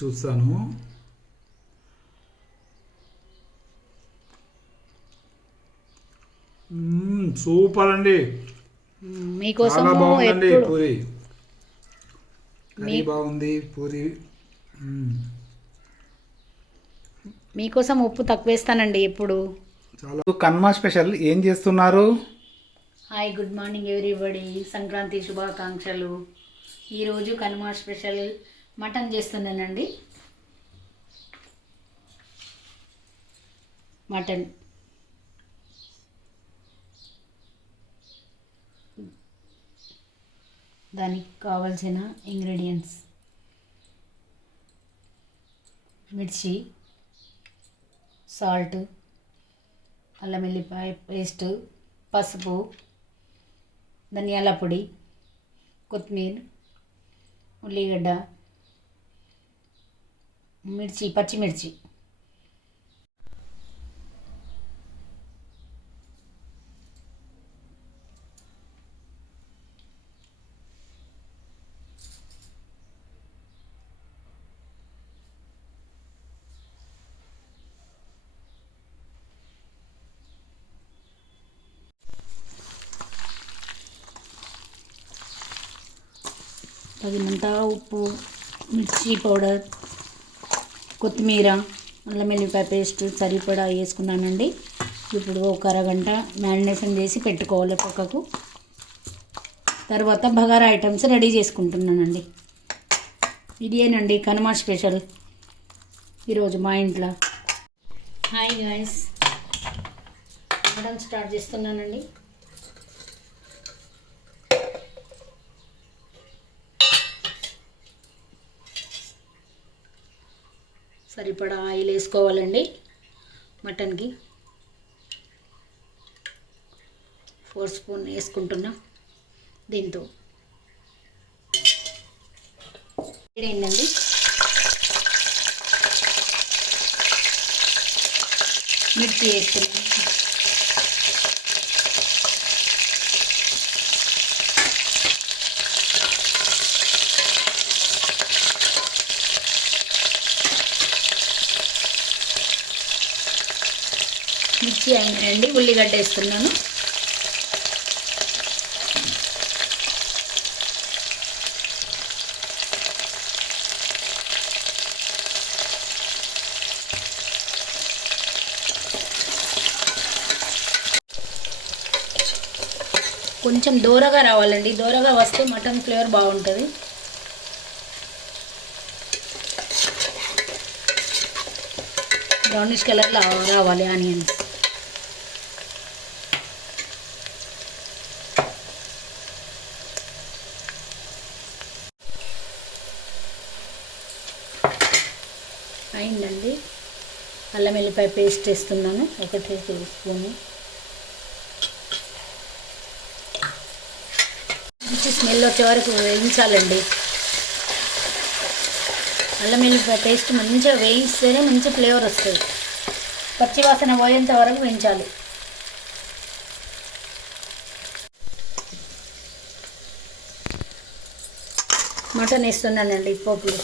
చూస్తాను. సూపర్ అండి. మీకోసం చాలా బాగుందండి పూరి. కర్రీ బాగుంది, పూరి. మీకోసం ఉప్పు తక్కువ వేస్తానండి ఎప్పుడు. చాలా. కన్మా స్పెషల్ ఏం చేస్తున్నారు? Hi, good morning everybody. Sankranti శుభాకాంక్షలు. ఈరోజు కనుమ స్పెషల్ మటన్ చేస్తున్నానండి. మటన్ దానికి కావలసిన ఇంగ్రీడియంట్స్: మిర్చి, సాల్ట్, అల్లం వెల్లిపాయ పేస్ట్, పసుపు, ధనియాల పొడి, కొత్తిమీర, ఉల్లిగడ్డ, పచ్చిమిర్చి. తగినంత ఉప్పు, మిర్చి పౌడర్, కొత్తిమీర, అల్లం వెల్లిపాయ పేస్ట్ సరిపడా వేసుకున్నానండి. ఇప్పుడు ఒక అరగంట మ్యారినేషన్ చేసి పెట్టుకోవాలి పక్కకు. తర్వాత బగారా ఐటమ్స్ రెడీ చేసుకుంటున్నానండి. ఇదేనండి కనుమ స్పెషల్ ఈరోజు మా ఇంట్లో. హాయ్ గాయ్స్, మటన్ స్టార్ట్ చేస్తున్నానండి. సరిపడా ఆయిల్ వేసుకోవాలండి. మటన్కి 4 స్పూన్ వేసుకుంటున్నా. దీంతో ఏంటండి మిర్చి వేసుకున్నాం. మిర్చి అయినాయండి. ఉల్లిగడ్డ వేస్తున్నాను. కొంచెం దూరగా రావాలండి. దూరగా వస్తే మటన్ ఫ్లేవర్ బాగుంటుంది. బ్రౌనిష్ కలర్లో రావాలి ఆనియన్స్. అయిందండి. అల్లం వెల్లిపాయ పేస్ట్ వేస్తున్నాను, 1 టేబుల్ స్పూను. మంచి స్మెల్ వచ్చే వరకు వేయించాలండి. అల్లం వెల్లిపాయ పేస్ట్ మంచిగా వేయిస్తేనే మంచి ఫ్లేవర్ వస్తుంది. పచ్చివాసన పోయేంత వరకు వేయించాలి. మటన్ వేస్తున్నానండి పోపులు.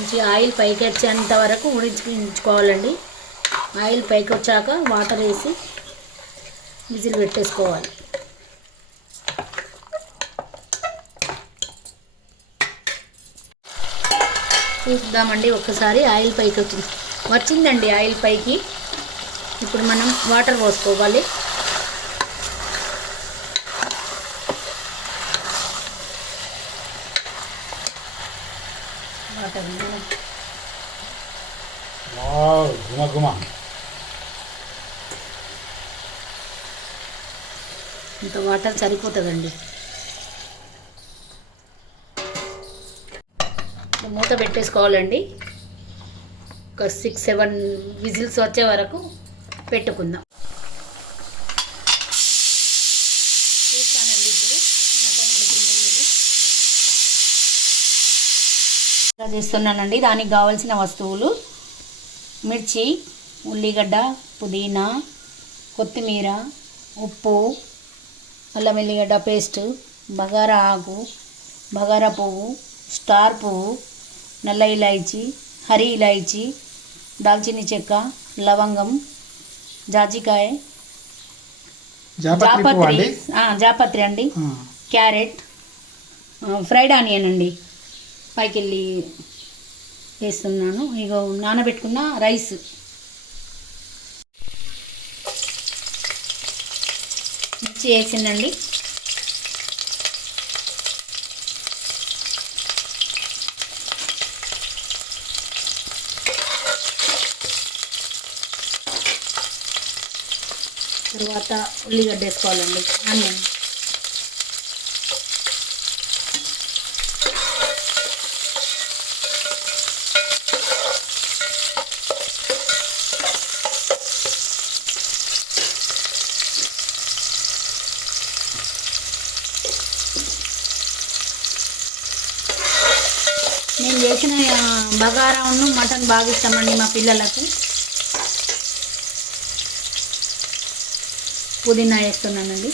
మంచి ఆయిల్ పైకి వచ్చేంత వరకు ఉడికించుకోవాలండి. ఆయిల్ పైకి వచ్చాక వాటర్ వేసి విజిల్ పెట్టేసుకోవాలి. చూద్దామండి ఒక్కసారి. ఆయిల్ పైకి వచ్చిందండి ఆయిల్ పైకి. ఇప్పుడు మనం వాటర్ పోసుకోవాలి. ఇంత వాటర్ సరిపోతుందండి. మూత పెట్టేసుకోవాలండి. ఒక 6-7 విజిల్స్ వచ్చే వరకు పెట్టుకుందాం. చూస్తానండి ఇప్పుడు మటన్ ఉడికింది. చేస్తున్నానండి. దానికి కావాల్సిన వస్తువులు: మిర్చి, ఉల్లిగడ్డ, పుదీనా, కొత్తిమీర, ఉప్పు, అల్లం వెల్లిగడ్డ పేస్ట్, బగారా ఆకు, బగారా పువ్వు, స్టార్ పువ్వు, నల్ల ఇలాయచి, హరి ఇలాయచి, దాల్చిన చెక్క, లవంగం, జాజికాయ, జాపత్రి అండి, క్యారెట్, ఫ్రైడ్ ఆనియన్ అండి. పైకి వెళ్ళి వేస్తున్నాను. ఇగో నానబెట్టుకున్న రైస్. మిర్చి వేసిందండి. తర్వాత ఉల్లిగడ్డ వేసుకోవాలండి, ఆనియన్. నేను చేసిన బగారాను మటన్ బాగా ఇష్టమండి మా పిల్లలకు. పుదీనా వేస్తున్నానండి.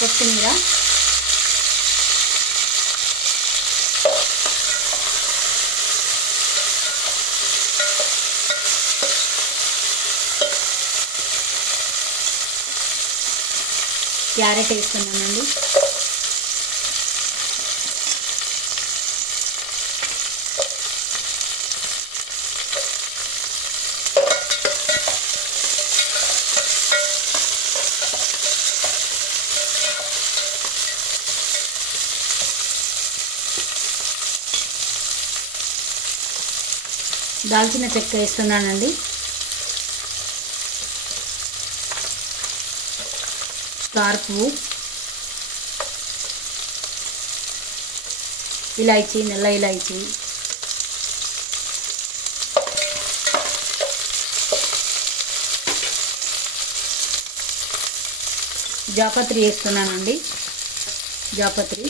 కొత్తిమీర, క్యారెట్ వేస్తున్నానండి. దాల్చిన చెక్క వేస్తున్నానండి. స్టార్ పువ్వు, ఇలాయచి, నల్ల ఇలాయచి, జాపత్రి వేస్తున్నానండి. జాపత్రి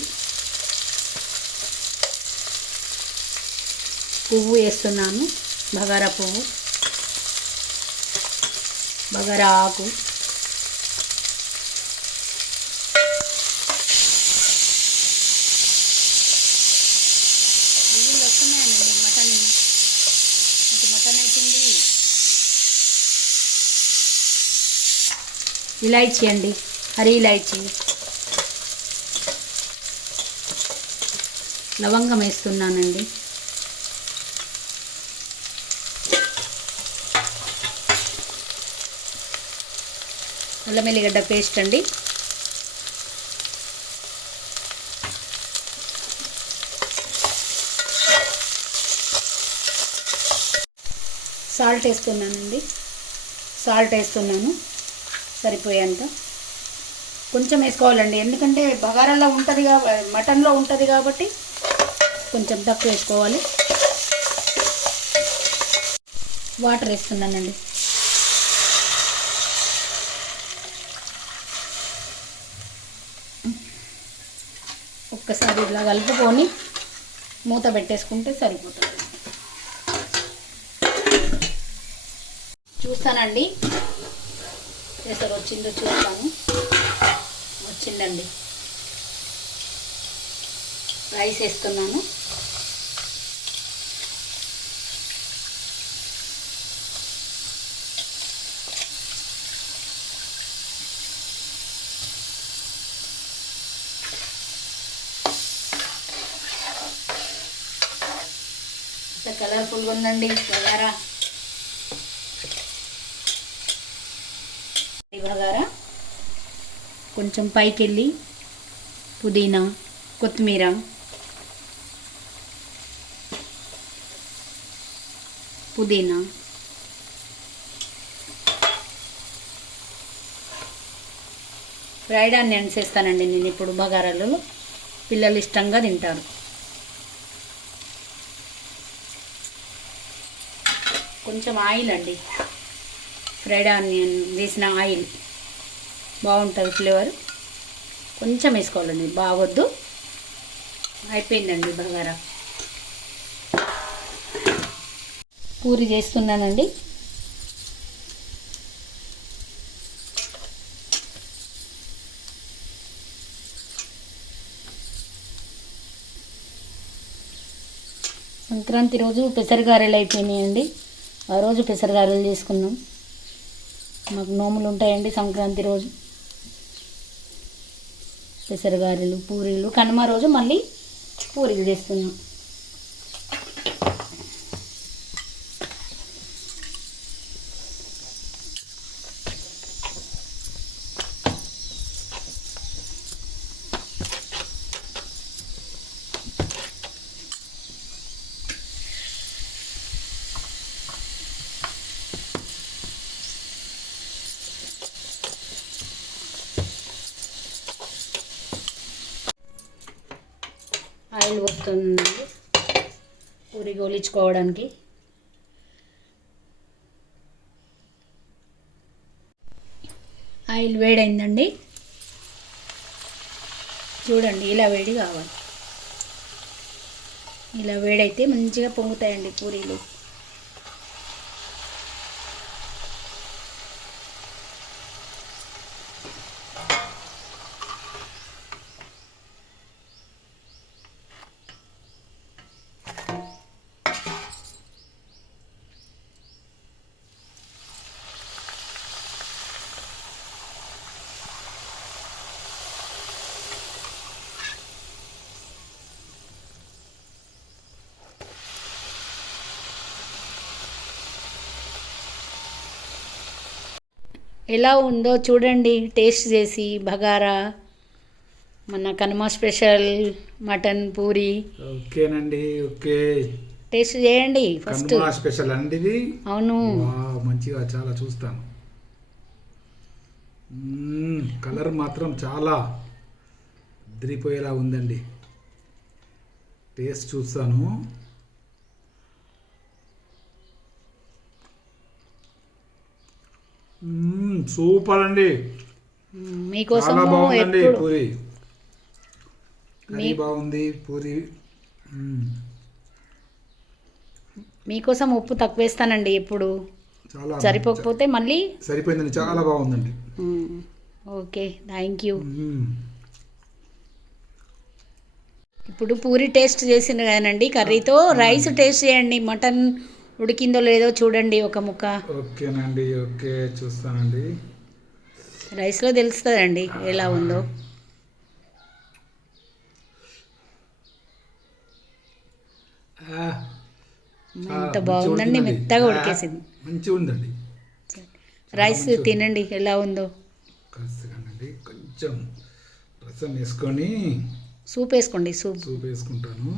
పువ్వు వేస్తున్నాను. బగారా పువ్వు, బగారా ఆకు, విజిల్ వస్తున్నాయండి. మటన్ అవుతుంది. ఇలాయచి అండి, హరి ఇలాయచి, లవంగం వేస్తున్నానండి. అల్లం వెల్లిగడ్డ పేస్ట్ అండి. సాల్ట్ వేస్తున్నానండి. సాల్ట్ వేస్తున్నాను సరిపోయేంత. కొంచెం వేసుకోవాలండి, ఎందుకంటే బగారాలో ఉంటుంది మటన్లో ఉంటుంది కాబట్టి కొంచెం తక్కువ వేసుకోవాలి. వాటర్ వేస్తున్నానండి. ఒక్కసారి ఇలా కలుపుకొని మూత పెట్టేసుకుంటే సరిపోతుంది. చూస్తానండి ఎసరు వచ్చిందో చూస్తాను. వచ్చిందండి. రైస్ వేస్తున్నాను. కలర్ఫుల్గా ఉందండి బగారా. బగారా కొంచెం పైకి వెళ్ళి పుదీనా, కొత్తిమీర, పుదీనా, ఫ్రైడ్ ఆనియన్స్ వేస్తానండి నేను ఇప్పుడు బగారాలలో. పిల్లలు ఇష్టంగా తింటారు. కొంచెం ఆయిల్ అండి, ఫ్రైడ్ ఆనియన్ వేసిన ఆయిల్ బాగుంటుంది ఫ్లేవర్. కొంచెం వేసుకోవాలండి, బాగొద్దు. అయిపోయిందండి బగారా. పూరి చేస్తున్నానండి. సంక్రాంతి రోజు పెసరగారెలు అయిపోయినాయండి. ఆ రోజు పెసరగారెలు చేసుకున్నాం. మాకు నోములు ఉంటాయండి సంక్రాంతి రోజు. పెసరగారెలు, పూరీలు. కనుమ రోజు మళ్ళీ పూరీలు చేస్తున్నాం. ఆయిల్ వస్తుందండి పూరి గోలించుకోవడానికి. ఆయిల్ వేడైందండి. చూడండి, ఇలా వేడి కావాలి. ఇలా వేడైతే మంచిగా పొంగుతాయండి పూరీలు. ఎలా ఉందో చూడండి టేస్ట్ చేసి. బగారా, మన కనుమ స్పెషల్ మటన్ పూరి. ఓకేనండి. ఓకే, టేస్ట్ చేయండి ఫస్ట్. కనుమ స్పెషల్ అండి ఇది. అవును, మంచిగా చాలా చూస్తాను. కలర్ మాత్రం చాలా అదిరిపోయేలా ఉందండి. టేస్ట్ చూస్తాను. సూపర్ అండి. మీకోసం చాలా బాగుందండి ఎప్పుడు పూరి. కర్రీ బాగుంది, పూరి. మీకోసం ఉప్పు తక్కువ వేస్తానండి ఎప్పుడు. చాలా సరిపోకపోతే మళ్ళీ. సరిపోయిందండి, చాలా బాగుందండి. Okay, thank you. ఇప్పుడు పూరి టేస్ట్ చేసింది కదండి. కర్రీతో రైస్ టేస్ట్ చేయండి. మటన్ ఉడికిందో లేదో చూడండి ఒక ముక్క. ఓకేనండి. ఓకే, చూస్తానండి. రైస్లో తెలుస్తుందండి ఎలా ఉందో. ఎంత బాగుందండి, మెత్తగా ఉడికేసింది. మంచిగా ఉందండి. రైస్ తినండి ఎలా ఉందో. కాస్తండి కొంచెం రసం వేసుకొని సూప్ వేసుకోండి. సూప్ వేసుకుంటాను.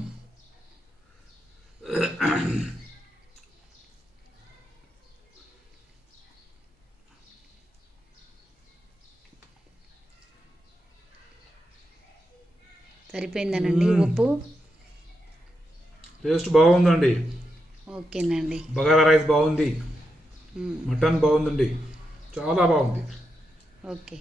సరిపోయిందనండి ఉప్పు. టేస్ట్ బాగుందండి. ఓకేనండి. బగారా రైస్ బాగుంది, మటన్ బాగుందండి, చాలా బాగుంది. ఓకే.